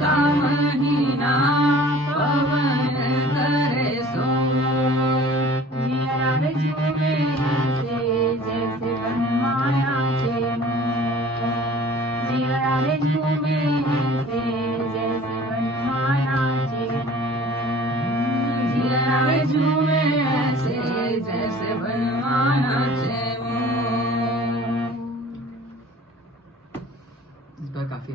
का महीना पवन करे सो। जिया रे झूमे ऐसे जैसे बनमाया छे मोर। जिया रे झूमे ऐसे जैसे बनमाया छे मोर। जिया रे झूमे ऐसे जैसे बनमाया छे मोर। इस बार काफी